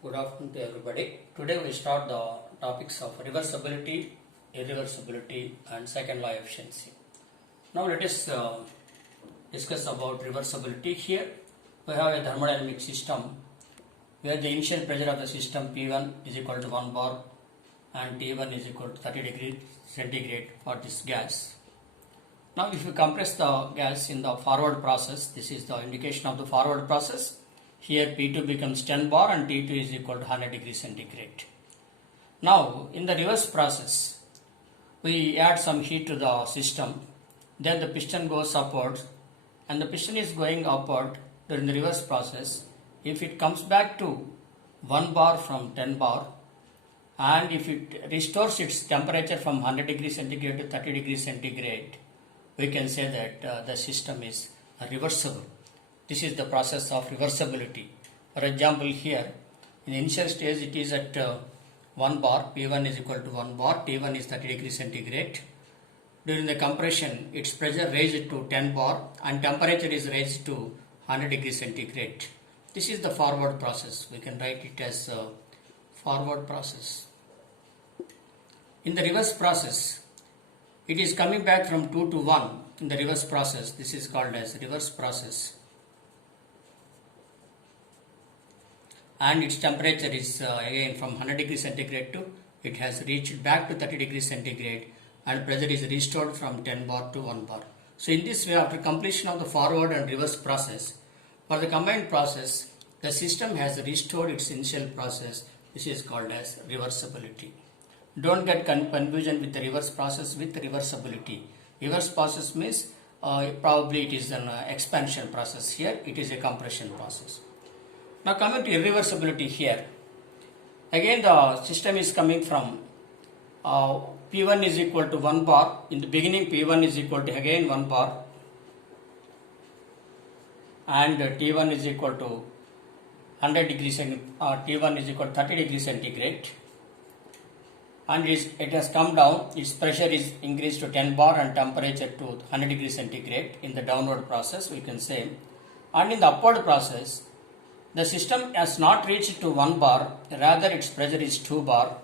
Good afternoon to everybody. Today we start the topics of reversibility, irreversibility and second law efficiency. Now let us discuss about reversibility. Here we have a thermodynamic system where the initial pressure of the system P1 is equal to 1 bar and T1 is equal to 30 degrees centigrade for this gas. Now if you compress the gas in the forward process, this is the indication of the forward process. Here P2 becomes 10 bar and T2 is equal to 100 degrees centigrade. Now in the reverse process, we add some heat to the system, then the piston goes upwards and the piston is going upward during the reverse process. If it comes back to 1 bar from 10 bar and if it restores its temperature from 100 degrees centigrade to 30 degrees centigrade, we can say that the system is reversible. This is the process of reversibility. For example, here in the initial stage it is at 1 bar, P1 is equal to 1 bar, T1 is 30 degrees centigrade. During the compression, its pressure raised to 10 bar and temperature is raised to 100 degrees centigrade. This is the forward process. We can write it as forward process. In the reverse process, it is coming back from 2 to 1 in the reverse process. This is called as reverse process. And its temperature is again from 100 degrees centigrade to it has reached back to 30 degrees centigrade and pressure is restored from 10 bar to 1 bar. So in this way, after completion of the forward and reverse process, for the combined process, the system has restored its initial process. This is called as reversibility. Don't get confusion with the reverse process with reversibility. Reverse process means probably it is an expansion process. Here it is a compression process. Now coming to irreversibility here, again the system is coming from P1 is equal to 1 bar. In the beginning P1 is equal to again 1 bar and T1 is equal to 100 degrees and T1 is equal to 30 degrees centigrade, and it has come down, its pressure is increased to 10 bar and temperature to 100 degrees centigrade in the downward process, we can say. And in the upward process, the system has not reached to 1 bar, rather its pressure is 2 bar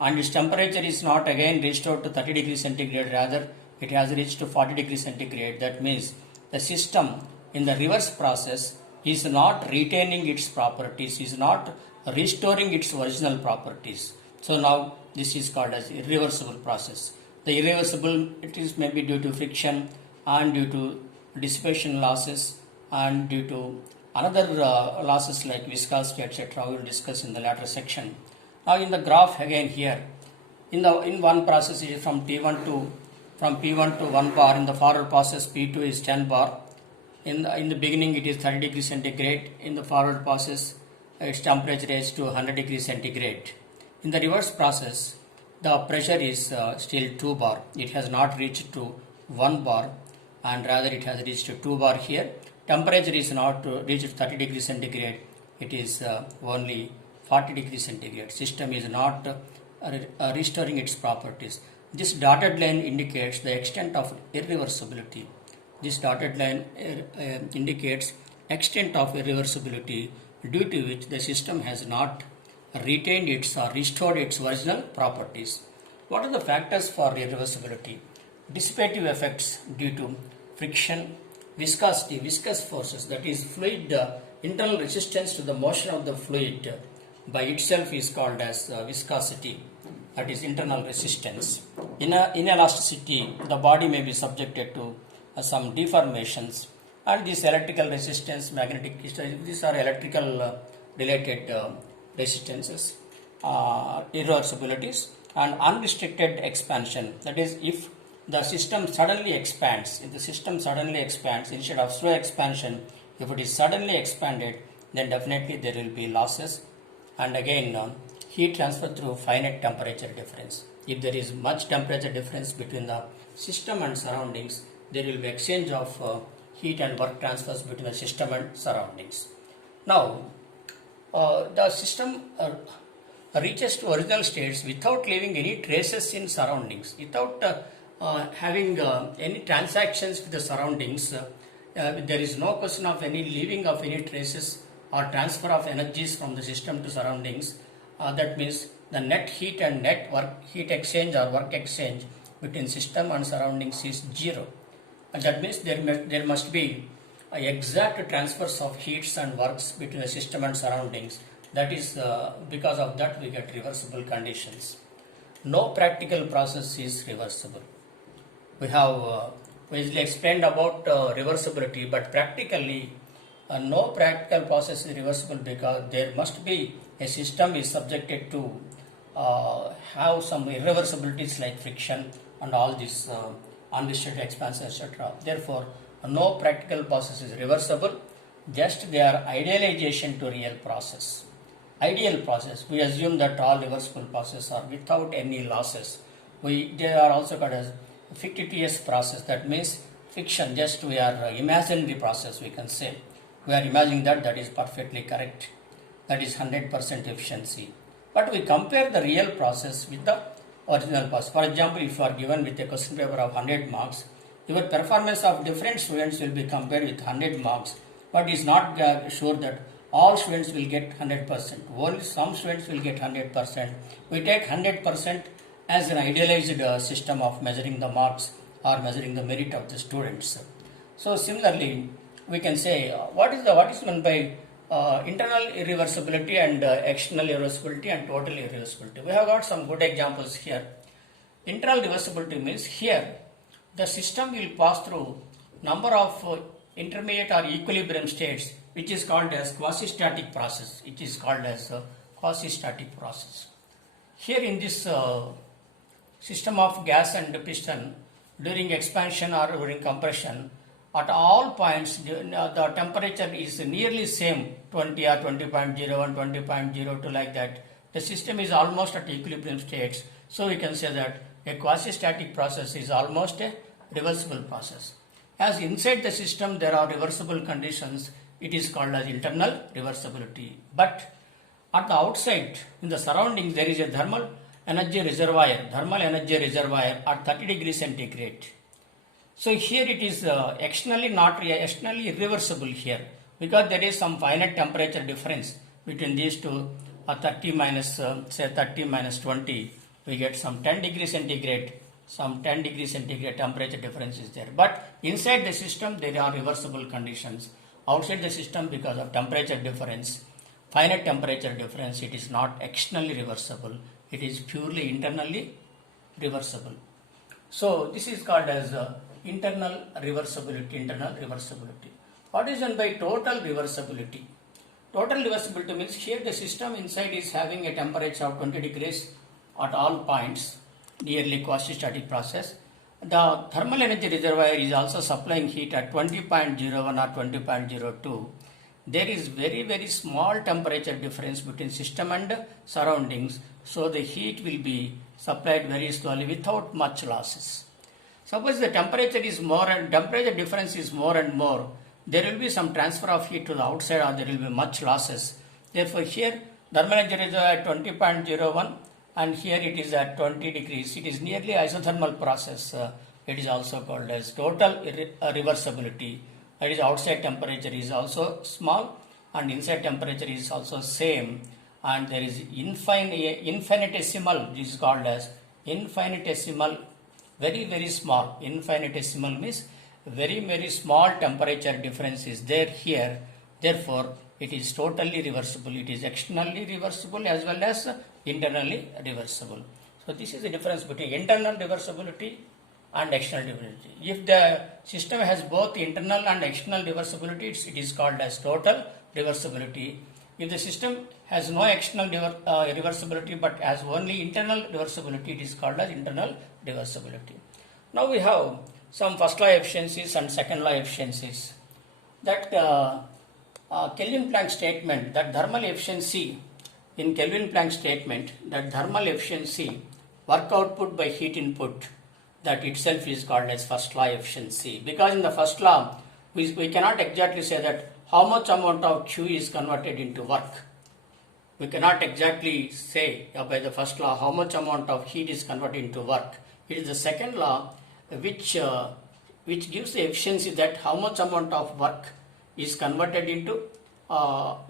and its temperature is not again restored to 30 degrees centigrade, rather it has reached to 40 degrees centigrade. That means the system in the reverse process is not retaining its properties, is not restoring its original properties. So now this is called as irreversible process. The irreversible, it is maybe due to friction and due to dissipation losses and due to another losses like viscosity, etc. we will discuss in the later section. Now in the graph again here, in one process is from P1 to 1 bar. In the forward process P2 is 10 bar. In the beginning it is 30 degrees centigrade. In the forward process its temperature is to 100 degrees centigrade. In the reverse process the pressure is still 2 bar. It has not reached to 1 bar and rather it has reached to 2 bar here. Temperature is not reached 30 degrees centigrade, it is only 40 degrees centigrade. System is not restoring its properties. This dotted line indicates the extent of irreversibility. This dotted line indicates extent of irreversibility due to which the system has not retained its or restored its original properties. What are the factors for irreversibility? Dissipative effects due to friction, viscosity, viscous forces, that is fluid internal resistance to the motion of the fluid by itself is called as viscosity, that is internal resistance. Inelasticity, the body may be subjected to some deformations, and this electrical resistance, magnetic, these are electrical related resistances, irreversibilities, and unrestricted expansion, that is if the system suddenly expands, instead of slow expansion, if it is suddenly expanded, then definitely there will be losses. And again, heat transfer through finite temperature difference. If there is much temperature difference between the system and surroundings, there will be exchange of heat and work transfers between the system and surroundings. Now, the system reaches to original states without leaving any traces in surroundings, without having any transactions with the surroundings. There is no question of any leaving of any traces or transfer of energies from the system to surroundings. That means the net heat and net work heat exchange or work exchange between system and surroundings is zero. And that means there must be exact transfers of heats and works between the system and surroundings. That is because of that we get reversible conditions. No practical process is reversible. We have easily explained about reversibility, but practically no practical process is reversible because there must be a system is subjected to have some irreversibilities like friction and all this unrestricted expansion, etc. Therefore, no practical process is reversible, just they are idealization to real process. Ideal process, we assume that all reversible processes are without any losses. They are also called as fictitious process. That means fiction, just we are imagining the process, we can say. We are imagining that is perfectly correct. That is 100% efficiency. But we compare the real process with the original process. For example, if you are given with a question paper of 100 marks, your performance of different students will be compared with 100 marks, but it is not sure that all students will get 100%. Only some students will get 100%. We take 100% as an idealized system of measuring the marks or measuring the merit of the students. So similarly, we can say what is meant by internal irreversibility and external irreversibility and total irreversibility. We have got some good examples here. Internal reversibility means here the system will pass through number of intermediate or equilibrium states, which is called as quasi-static process. It is called as a quasi-static process. Here in this system of gas and piston, during expansion or during compression, at all points the temperature is nearly same, 20 or 20.01, 20.02 like that. The system is almost at equilibrium states. So we can say that a quasi-static process is almost a reversible process. As inside the system there are reversible conditions, it is called as internal reversibility. But at the outside, in the surroundings, there is a thermal energy reservoir at 30 degrees centigrade. So here it is externally irreversible here, because there is some finite temperature difference between these two. 30 minus 20, we get some 10 degrees centigrade. Some 10 degrees centigrade temperature difference is there. But inside the system there are reversible conditions. Outside the system, because of temperature difference, finite temperature difference, it is not externally reversible. It is purely internally reversible. So this is called as internal reversibility. What is meant by total reversibility? Total reversibility means here the system inside is having a temperature of 20 degrees at all points, nearly quasi-static process. The thermal energy reservoir is also supplying heat at 20.01 or 20.02. There is very small temperature difference between system and surroundings, so the heat will be supplied very slowly without much losses. Suppose the temperature is more and temperature difference is more and more, there will be some transfer of heat to the outside or there will be much losses. Therefore here thermal energy reservoir at 20.01 and here it is at 20 degrees. It is nearly isothermal process. It is also called as total reversibility. That is, outside temperature is also small and inside temperature is also same, and there is infinitesimal, this is called as infinitesimal, very small. Infinitesimal means very small temperature difference is there here. Therefore it is totally reversible. It is externally reversible as well as internally reversible. So this is the difference between internal reversibility and external reversibility. If the system has both internal and external reversibility, it is called as total reversibility. If the system has no external reversibility but has only internal reversibility, it is called as internal reversibility. Now we have some first law efficiencies and second law efficiencies. That Kelvin-Planck statement, that thermal efficiency, in Kelvin-Planck statement, that thermal efficiency, work output by heat input, that itself is called as first law efficiency. Because in the first law, we cannot exactly say that how much amount of Q is converted into work. We cannot exactly say by the first law how much amount of heat is converted into work. It is the second law which gives the efficiency that how much amount of work is converted into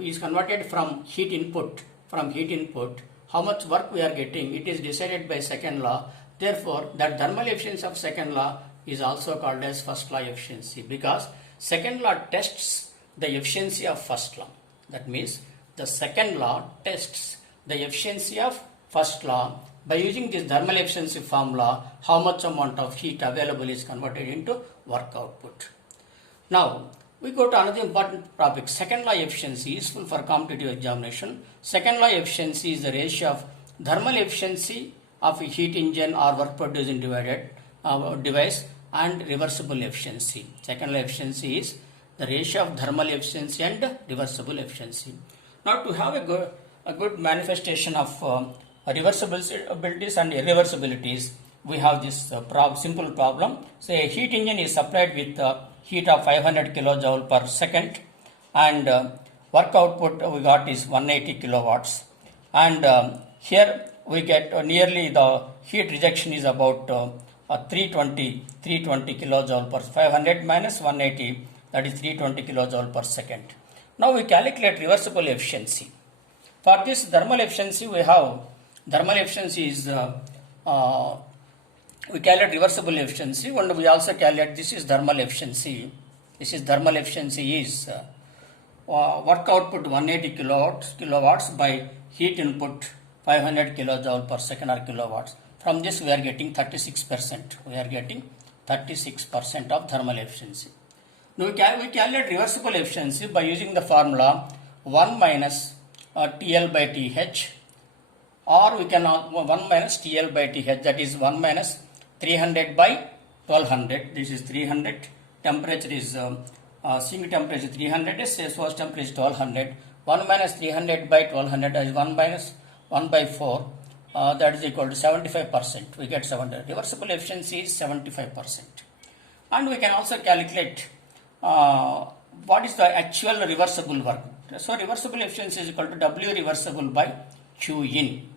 is converted from heat input, how much work we are getting, it is decided by second law. Therefore, that thermal efficiency of second law is also called as first law efficiency, because second law tests the efficiency of first law. That means the second law tests the efficiency of first law by using this thermal efficiency formula, how much amount of heat available is converted into work output. Now, we go to another important topic. Second law efficiency is useful for competitive examination. Second law efficiency is the ratio of thermal efficiency of a heat engine or work producing device and reversible efficiency. Second law efficiency is the ratio of thermal efficiency and reversible efficiency. Now, to have a good manifestation of reversibilities and irreversibilities, we have this simple problem. Say a heat engine is supplied with heat of 500 kilojoule per second, and work output we got is 180 kilowatts, and here we get nearly the heat rejection is about 320 kilojoule per 500 minus 180, that is 320 kilojoule per second. Now we calculate reversible efficiency. For this thermal efficiency, we have thermal efficiency is we calculate reversible efficiency, and we also calculate this is thermal efficiency. This is thermal efficiency is work output 180 kilowatts by heat input 500 kilojoule per second or kilowatts. From this we are getting 36%. We are getting 36% of thermal efficiency. Now we calculate reversible efficiency by using the formula 1 minus TL by TH, or we can 1 minus TL by TH, that is 1 minus 300 by 1200. This is 300. Temperature is single temperature 300 is source temperature is 1200. 1 minus 300 by 1200 is 1 minus 1 by 4. That is equal to 75%. We get 70. Reversible efficiency is 75%. And we can also calculate what is the actual reversible work. So reversible efficiency is equal to W reversible by Q in.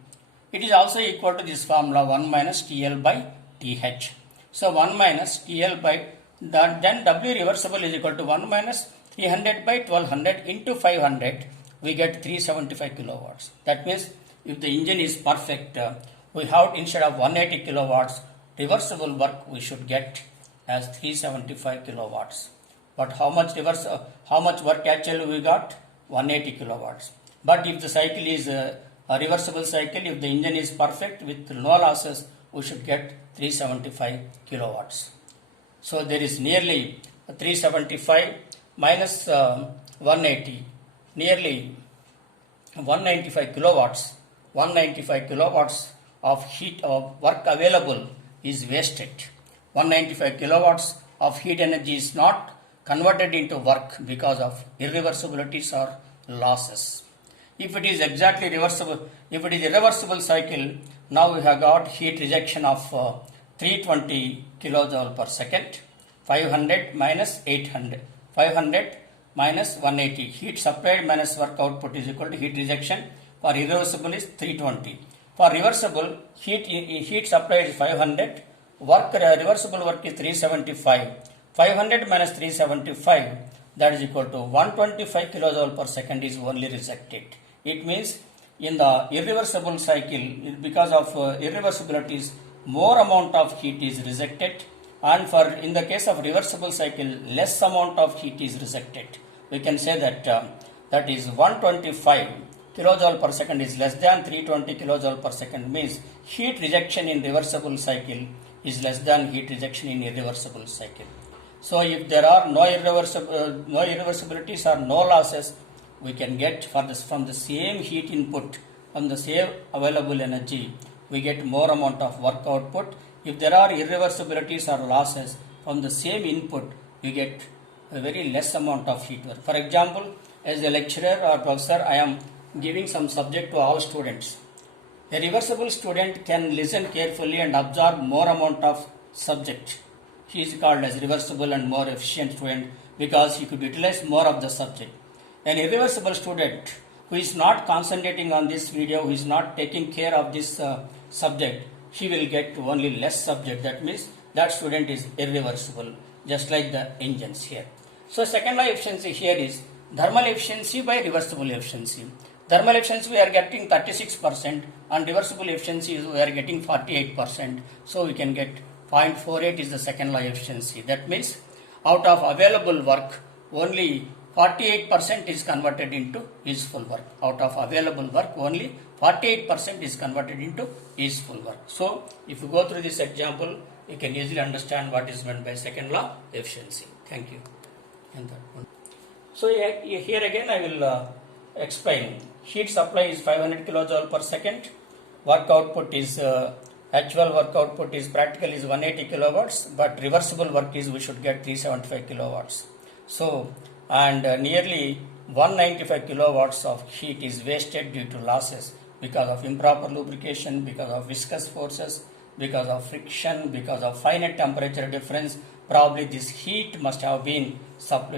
It is also equal to this formula 1 minus TL by TH. So 1 minus TL by then W reversible is equal to 1 minus 300 by 1200 into 500. We get 375 kilowatts. That means if the engine is perfect, we have instead of 180 kilowatts reversible work, we should get as 375 kilowatts. But how much work actually we got? 180 kilowatts. But if the cycle is a reversible cycle, if the engine is perfect with no losses, we should get 375 kilowatts. So there is nearly 375 minus 180, nearly 195 kilowatts. 195 kilowatts of heat of work available is wasted. 195 kilowatts of heat energy is not converted into work because of irreversibilities or losses. If it is exactly reversible, if it is irreversible cycle, now we have got heat rejection of 320 kilojoule per second, 500 minus 800, 500 minus 180. Heat supplied minus work output is equal to heat rejection. For irreversible is 320. For reversible, heat supplied is 500, reversible work is 375. 500 minus 375, that is equal to 125 kilojoule per second is only rejected. It means in the irreversible cycle, because of irreversibilities, more amount of heat is rejected, and for in the case of reversible cycle, less amount of heat is rejected. We can say that that is 125 kilojoule per second is less than 320 kilojoule per second, means heat rejection in reversible cycle is less than heat rejection in irreversible cycle. So if there are no irreversibilities or no losses, we can get from the same heat input, from the same available energy, we get more amount of work output. If there are irreversibilities or losses, from the same input, we get a very less amount of heat work. For example, as a lecturer or professor, I am giving some subject to all students. A reversible student can listen carefully and absorb more amount of subject. He is called as reversible and more efficient student because he could utilize more of the subject. An irreversible student who is not concentrating on this video, who is not taking care of this subject, he will get only less subject. That means that student is irreversible, just like the engines here. So second law efficiency here is thermal efficiency by reversible efficiency. Thermal efficiency we are getting 36% and reversible efficiency is we are getting 48%. So we can get 0.48 is the second law efficiency. That means out of available work only 48% is converted into useful work. Out of available work only 48% is converted into useful work. So if you go through this example, you can easily understand what is meant by second law efficiency. Thank you. And that one. So here again I will explain. Heat supply is 500 kilojoule per second. Work output is actual work output is practical is 180 kilowatts, but reversible work is we should get 375 kilowatts. So and nearly 195 kilowatts of heat is wasted due to losses because of improper lubrication, because of viscous forces, because of friction, because of finite temperature difference. Probably this heat must have been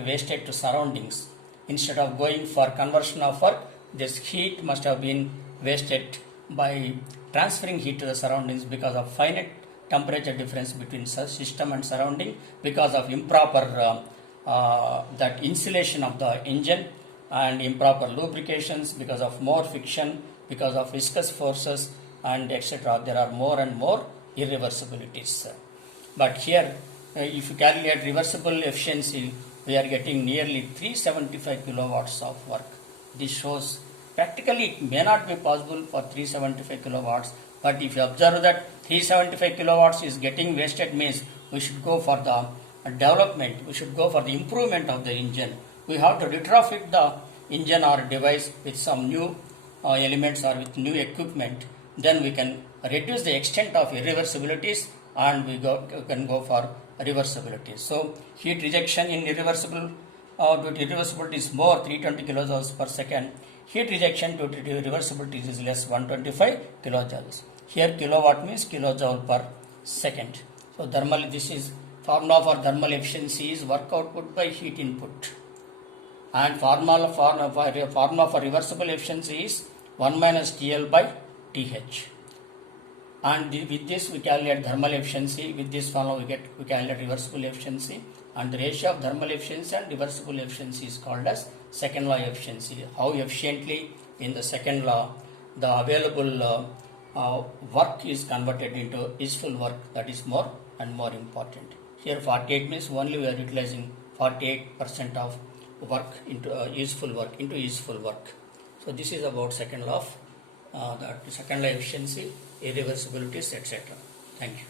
wasted to surroundings. Instead of going for conversion of work, this heat must have been wasted by transferring heat to the surroundings because of finite temperature difference between system and surrounding, because of improper that insulation of the engine and improper lubrications, because of more friction, because of viscous forces and etc. There are more and more irreversibilities. But here if you calculate reversible efficiency, we are getting nearly 375 kilowatts of work. This shows practically it may not be possible for 375 kilowatts, but if you observe that 375 kilowatts is getting wasted, means we should go for the development, we should go for the improvement of the engine. We have to retrofit the engine or device with some new elements or with new equipment. Then we can reduce the extent of irreversibilities and we can go for reversibility. So heat rejection in irreversible due to irreversibility is more 320 kilojoules per second. Heat rejection due to reversibility is less 125 kilojoules. Here kilowatt means kilojoule per second. So thermal, this is formula for thermal efficiency is work output by heat input, and formula for reversible efficiency is 1 minus TL by TH. And with this we calculate thermal efficiency. With this formula we calculate reversible efficiency, and the ratio of thermal efficiency and reversible efficiency is called as second law efficiency. How efficiently in the second law the available work is converted into useful work, that is more and more important. Here 48 means only we are utilizing 48% of work into useful work into useful work. So this is about second law of the second law efficiency, irreversibilities, etc. Thank you.